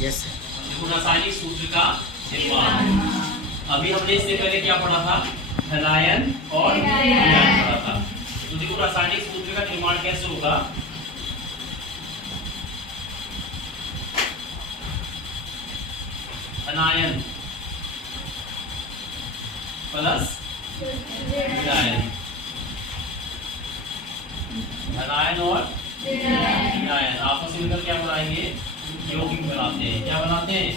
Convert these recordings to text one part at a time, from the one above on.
Yes sir. रासायनिक सूत्र का निर्माण। अभी हमने इससे पहले क्या पढ़ा था? धनायन और ऋणायन पढ़ा था। तो देखो रासायनिक सूत्र का निर्माण कैसे होगा। धनायन प्लस ऋणायन, धनायन और ऋणायन आपस में मिलकर क्या बनाएंगे? यौगिक बनाते हैं। क्या बनाते हैं?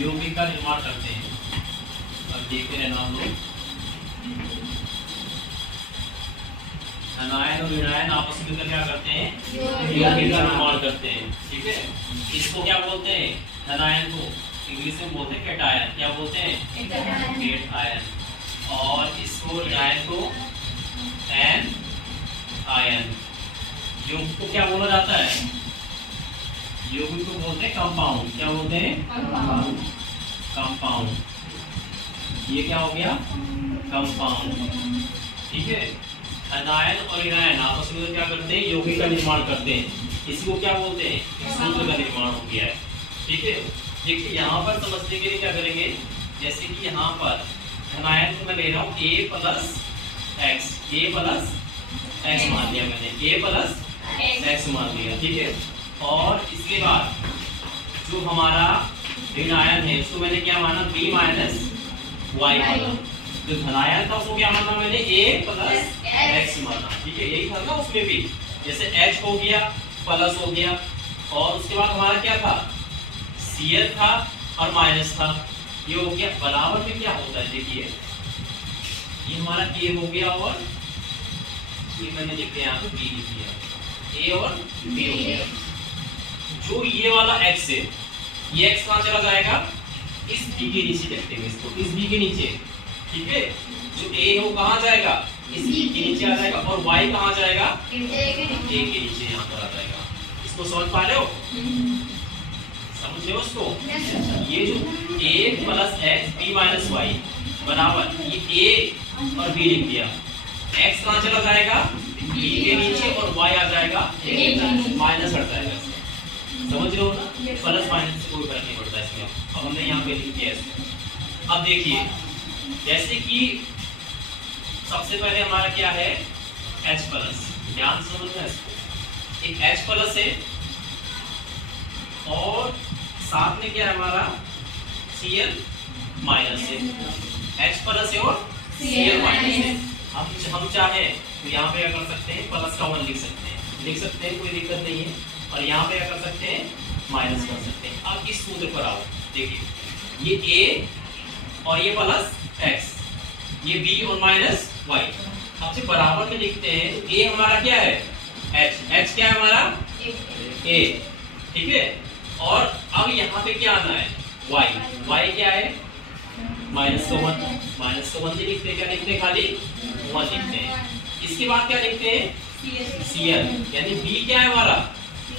यौगिक का निर्माण करते हैं। अब देखते रहना हम लोग। धनायन और ऋणायन आपस में मिलकर क्या करते हैं? यौगिक का निर्माण करते हैं। ठीक है, इसको क्या बोलते हैं? धनायन को इंग्लिश में बोलते हैं कैटायन। क्या बोलते हैं? कैटायन। और इसको ऋणायन को एन आयन। यौगिक को क्या बोला जाता है? यौगिक को बोलते हैं कंपाउंड। क्या बोलते हैं? कंपाउंड। ये क्या हो गया? कंपाउंड। ठीक है, धनायन और ऋणायन आपस में क्या करते हैं? यौगिक का निर्माण करते हैं। इसको क्या बोलते हैं? सूत्र का निर्माण हो गया है। ठीक है, देखिए यहाँ पर समझने के लिए क्या करेंगे, जैसे कि यहाँ पर धनायन को मैं ले रहा हूँ a plus x, a plus x मान लिया मैंने, a प्लस एक्स मान लिया। ठीक है, और इसके बाद जो हमारा ऋणायन है उसको मैंने क्या माना? b माइनस वाई माना। जो धनायन था उसको क्या माना मैंने? a प्लस एक्स माना। ठीक है, यही था ना उसमें भी, जैसे h हो गया प्लस हो गया, और उसके बाद हमारा क्या था? Cl था और माइनस था। ये हो गया। बराबर में क्या होता है? देखिए ये हमारा a हो गया और ये मैंने लिख दिया यहाँ पे b लिख दिया, a और b हो गया। जो ये वाला x है, ये x कहाँ चला जाएगा? इस b के नीचे लिखते हैं इसको, इस b के नीचे। ठीक है, जो a हो कहाँ जाएगा? इस b के नीचे आ जाएगा, और y कहाँ जाएगा? a के नीचे यहाँ पर आ जाएगा। इसको समझ पा रहे हो? समझ रहे हो इसको? ये जो a plus x b minus y बराबर ये a और b लिख दिया। x कहाँ चला जाएगा? b के नीचे, और y आ जाएगा माइनस हट जाएगा। समझ रहे हो ना? प्लस माइनस से कोई फर्क नहीं पड़ता इसमें। अब हमने यहाँ पे लिख दिया इसको। अब देखिए जैसे कि सबसे पहले हमारा क्या है? H plus. ध्यान से समझना इसको। एक H प्लस है और साथ में क्या है हमारा? Cl माइनस है। H प्लस है और Cl माइनस है। हम चाहे तो यहाँ पे क्या कर सकते हैं? प्लस का 1 लिख सकते हैं, कोई दिक्कत नहीं है। और यहाँ पे क्या कर सकते हैं? माइनस कर सकते हैं। अब इस सूत्र पर आओ, देखिए ये a और ये प्लस x, ये b और माइनस y। अब से बराबर में लिखते हैं तो a हमारा क्या है? h क्या है हमारा? a। ठीक है, और अब यहाँ पे क्या आना है? y क्या है? माइनस का 1। माइनस का 1 से लिखते हैं, क्या लिखते हैं? खाली 1 लिखते हैं। इसके बाद क्या लिखते हैं? Cl, यानी b क्या है हमारा?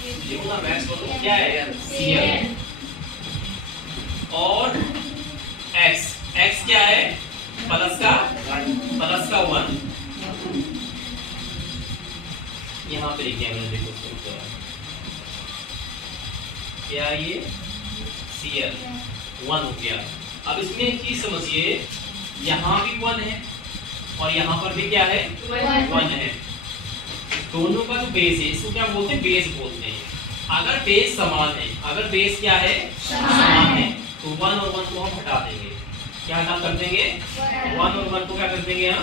देखो ना मैथ्स को, तो क्या है? Cl। और x क्या है? प्लस का 1। यहाँ पे लिखे हमने, देखो क्या ये Cl 1 हो गया। अब इसमें एक चीज समझिए, यहाँ भी 1 है और यहाँ पर भी क्या है? 1 है। दोनों का जो बेस है इसको क्या बोलते हैं? बेस बोलते हैं। अगर बेस समान है, अगर बेस क्या है? समान है, तो 1 और 1 को हम हटा देंगे। क्या हटा कर देंगे? 1 और 1 को क्या कर देंगे? हम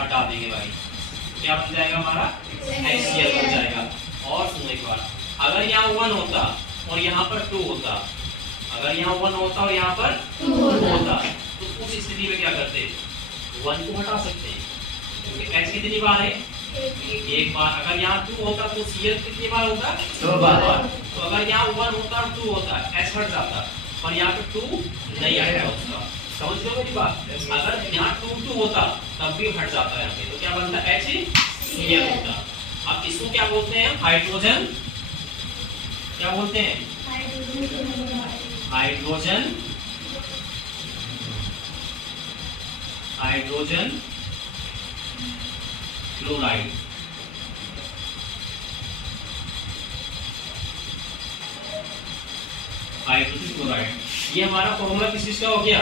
हटा देंगे भाई। क्या बन जाएगा हमारा? HCl बन जाएगा। और सुनो एक बार, अगर यहाँ 1 होता और यहाँ पर 2 होता, अगर यहाँ 1 होता और यहाँ पर 2 होता, तो उस स्थिति में क्या करते? 1 को हटा सकते हैं, क्योंकि H कितनी बार है? एक बार। अगर यहाँ 2 होता तो Cl कितनी बार होता? 2 बार। तो अगर यहाँ 1 होता और 2 होता, H हट जाता, और यहाँ पे 2 नहीं आएगा उसका। समझ लो मेरी बात? अगर यहाँ 2 होता तब भी हट जाता है यहाँ पे, तो क्या बनता? HCl होता। अब इसको क्या बोलते हैं? हाइड्रोजन। क्या बोलते हैं? Hydrogen chloride. Hydrogen chloride. ये हमारा फॉर्मूला किस चीज का हो गया?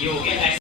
ये हो गया